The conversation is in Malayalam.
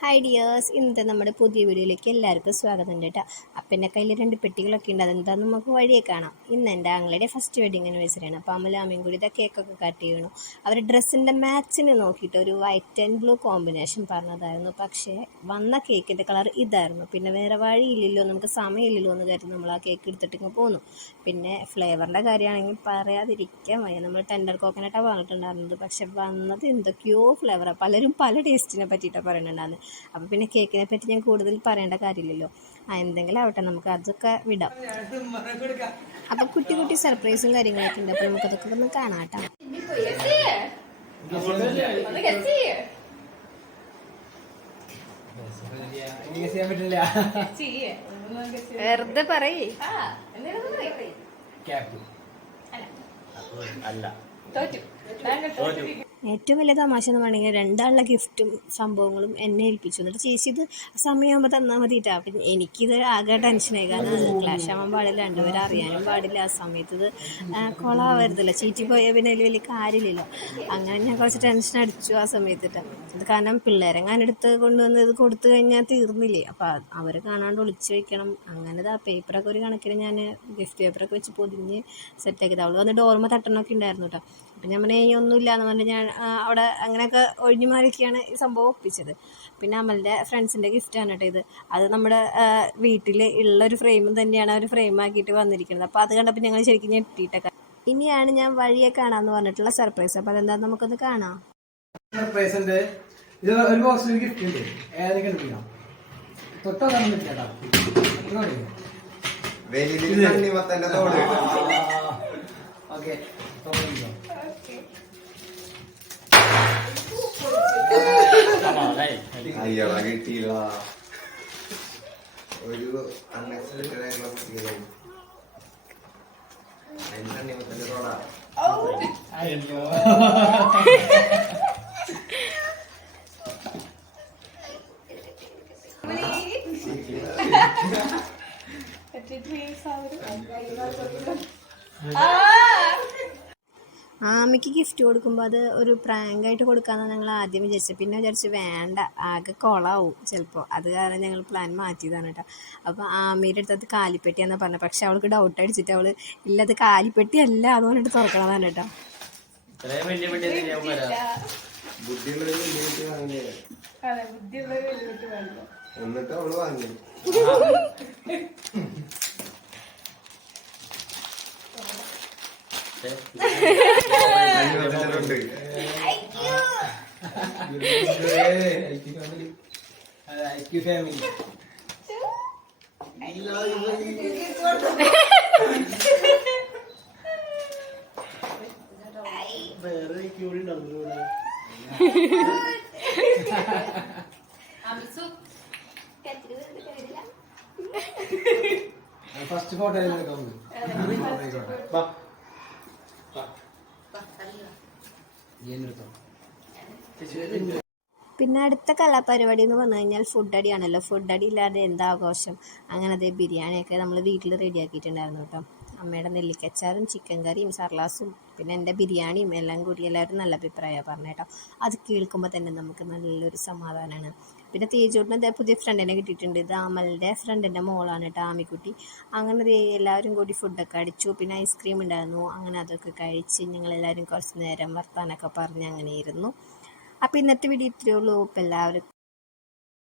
ഹായ് ഡിയേഴ്സ്, ഇന്നത്തെ നമ്മുടെ പുതിയ വീഡിയോയിലേക്ക് എല്ലാവർക്കും സ്വാഗതം ഉണ്ട് കേട്ടോ. അപ്പം എൻ്റെ കയ്യിൽ 2 പെട്ടികളൊക്കെ ഉണ്ട്. അതെന്താണെന്ന് നമുക്ക് വഴിയെ കാണാം. ഇന്ന് എൻ്റെ ആങ്ങളുടെ ഫസ്റ്റ് വെഡിങ് ആനിവേഴ്സറിയാണ്. അപ്പോൾ അമലാമ്മയും കൂടി ഇതാ കേക്കൊക്കെ കട്ട് ചെയ്യണു. അവർ ഡ്രസ്സിൻ്റെ മാച്ചിന് നോക്കിയിട്ട് ഒരു വൈറ്റ് ആൻഡ് ബ്ലൂ കോമ്പിനേഷൻ പറഞ്ഞതായിരുന്നു. പക്ഷേ വന്ന കേക്കിൻ്റെ കളർ ഇതായിരുന്നു. പിന്നെ വേറെ വഴിയില്ലല്ലോ, നമുക്ക് സമയമില്ലല്ലോ എന്ന് കരുതി നമ്മൾ ആ കേക്ക് എടുത്തിട്ടിങ്ങ് പോന്നു. പിന്നെ ഫ്ലേവറിൻ്റെ കാര്യമാണെങ്കിൽ പറയാതിരിക്കാൻ വയ്യ. നമ്മൾ ടെൻഡർ കോക്കനട്ടാണ് പറഞ്ഞിട്ടുണ്ടായിരുന്നത്, പക്ഷെ വന്നത് എന്തൊക്കെയോ ഫ്ലേവറാണ്. പലരും പല ടേസ്റ്റിനെ പറ്റിയിട്ടാണ് പറയുന്നുണ്ടായിരുന്നത്. അപ്പോൾ പിന്നെ കേക്കിനെ പറ്റി ഞാൻ കൂടുതൽ പറയേണ്ട കാര്യമില്ലല്ലോ. എന്തെങ്കിലും ആവട്ടെ, നമുക്ക് അതൊക്കെ വിടാം. അപ്പോൾ കുട്ടി കുട്ടി സർപ്രൈസും കാര്യങ്ങളൊക്കെ ഉണ്ട്. അപ്പോൾ നമുക്കതൊക്കെ ഒന്ന് കാണാം കേട്ടോ. വെറുതെ പറയേ. ഏറ്റവും വലിയ തമാശ എന്ന് പറഞ്ഞെങ്കിൽ 2 ആളുടെ ഗിഫ്റ്റും സംഭവങ്ങളും എന്നെ ഏൽപ്പിച്ചു. എന്നിട്ട് ചേച്ചി ഇത് സമയമാകുമ്പോൾ തന്നാൽ മതിയിട്ടാ. അപ്പം എനിക്കിത് ആകെ ടെൻഷനായി. കാരണം ക്ലാഷ് ആവാൻ പാടില്ല, 2 പേരും അറിയാനും പാടില്ല. ആ സമയത്ത് ഇത് കൊളാവരുതല്ലോ, ചീറ്റി പോയാൽ പിന്നെ അതിൽ വലിയ കാര്യമില്ലല്ലോ. അങ്ങനെ ഞാൻ കുറച്ച് ടെൻഷൻ അടിച്ചു ആ സമയത്തിട്ട്. ഇത് കാരണം പിള്ളേരെങ്ങാനെടുത്ത് കൊണ്ടുവന്ന് ഇത് കൊടുത്തു കഴിഞ്ഞാൽ തീർന്നില്ലേ. അപ്പോൾ അവർ കാണാണ്ട് ഒളിച്ചു വയ്ക്കണം. അങ്ങനെ ഇതാ പേപ്പറൊക്കെ ഒരു കണക്കിന് ഞാൻ ഗിഫ്റ്റ് പേപ്പറൊക്കെ വെച്ച് പൊതിഞ്ഞ് സെറ്റാക്കിയത്. അവൾ വന്ന് ഡോർമ തട്ടണമൊക്കെ ഉണ്ടായിരുന്നു കേട്ടോ. അപ്പം ഞാൻ പറഞ്ഞാൽ ഒന്നുമില്ല എന്ന് പറഞ്ഞിട്ട് ഞാൻ അവിടെ അങ്ങനെയൊക്കെ ഒഴിഞ്ഞു മാറിയൊക്കെയാണ് ഈ സംഭവം ഒപ്പിച്ചത്. പിന്നെ അമലിൻ്റെ ഫ്രണ്ട്സിൻ്റെ ഗിഫ്റ്റാണ് കേട്ടോ ഇത്. അത് നമ്മുടെ വീട്ടിൽ ഉള്ളൊരു ഫ്രെയിമും തന്നെയാണ് അവർ ഫ്രെയിമാക്കിയിട്ട് വന്നിരിക്കുന്നത്. അപ്പോൾ അത് കണ്ടപ്പോൾ ഞങ്ങൾ ശരിക്കും ഞെട്ടിയിട്ടൊക്കെ. ഇനിയാണ് ഞാൻ വഴിയെ കാണാമെന്ന് പറഞ്ഞിട്ടുള്ള സർപ്രൈസ്. അപ്പോൾ അതെന്താണെന്ന് നമുക്കൊന്ന് കാണാം. സർപ്രൈസ് ഉണ്ട്. ഇത് ഒരു ബോക്സിൽ ഗിഫ്റ്റ് ഉണ്ട്. ഏതൊക്കെ ഓക്കെ കിട്ടിയില്ല. ഒരു അൺഎക്സ്പെക്ടഡ് ആയിട്ടുള്ള കുട്ടികളായി റോഡാ. ആമയ്ക്ക് ഗിഫ്റ്റ് കൊടുക്കുമ്പോൾ അത് ഒരു പ്രാങ്കായിട്ട് കൊടുക്കാമെന്നാണ് ഞങ്ങൾ ആദ്യം വിചാരിച്ചത്. പിന്നെ വിചാരിച്ച് വേണ്ട, ആകെ കൊളാവും ചിലപ്പോൾ. അത് കാരണം ഞങ്ങൾ പ്ലാൻ മാറ്റിയതാണ് കേട്ടോ. അപ്പോൾ ആമയുടെ അടുത്തത് കാലിപ്പെട്ടിയാണെന്ന് പറഞ്ഞത്. പക്ഷെ അവൾക്ക് ഡൗട്ട് അടിച്ചിട്ട് അവൾ ഇല്ല, അത് കാലിപ്പെട്ടി അല്ല, അതുകൊണ്ടിട്ട് തുറക്കണമെന്നാണ് കേട്ടോ. എന്നിട്ട് അവള് വാങ്ങി. ഫാമിലി ഫസ്റ്റ് ഫോട്ടോ പിന്നെ അടുത്ത കലാപരിപാടി എന്ന് പറഞ്ഞു കഴിഞ്ഞാൽ ഫുഡ് അടിയാണല്ലോ. ഫുഡ് അടി ഇല്ലാതെ എന്താഘോഷം. അങ്ങനെ അതേ ബിരിയാണിയൊക്കെ നമ്മൾ വീട്ടിൽ റെഡിയാക്കിയിട്ടുണ്ടായിരുന്നു കേട്ടോ. അമ്മയുടെ നെല്ലിക്കച്ചാറും ചിക്കൻ കറിയും സർലാസും പിന്നെ എൻ്റെ ബിരിയാണിയും എല്ലാം കൂടി എല്ലാവരും നല്ല അഭിപ്രായമാണ് പറഞ്ഞു കേട്ടോ. അത് കേൾക്കുമ്പോൾ തന്നെ നമുക്ക് നല്ലൊരു സമാധാനമാണ്. പിന്നെ തേജോട്ടിന് പുതിയ ഫ്രണ്ടിനെ കിട്ടിയിട്ടുണ്ട്. ഇത് അമലിൻ്റെ ഫ്രണ്ടിൻ്റെ മോളാണ് കേട്ടോ, ആമിക്കുട്ടി. അങ്ങനെ എല്ലാവരും കൂടി ഫുഡൊക്കെ അടിച്ചു. പിന്നെ ഐസ്ക്രീം ഉണ്ടായിരുന്നു. അങ്ങനെ അതൊക്കെ കഴിച്ച് ഞങ്ങളെല്ലാവരും കുറച്ച് നേരം വർത്താനൊക്കെ പറഞ്ഞ് അങ്ങനെ ഇരുന്നു. അപ്പോൾ ഇന്നത്തെ വീഡിയോ ഇത്രയേ ഉള്ളൂ. ഇപ്പോൾ എല്ലാവരും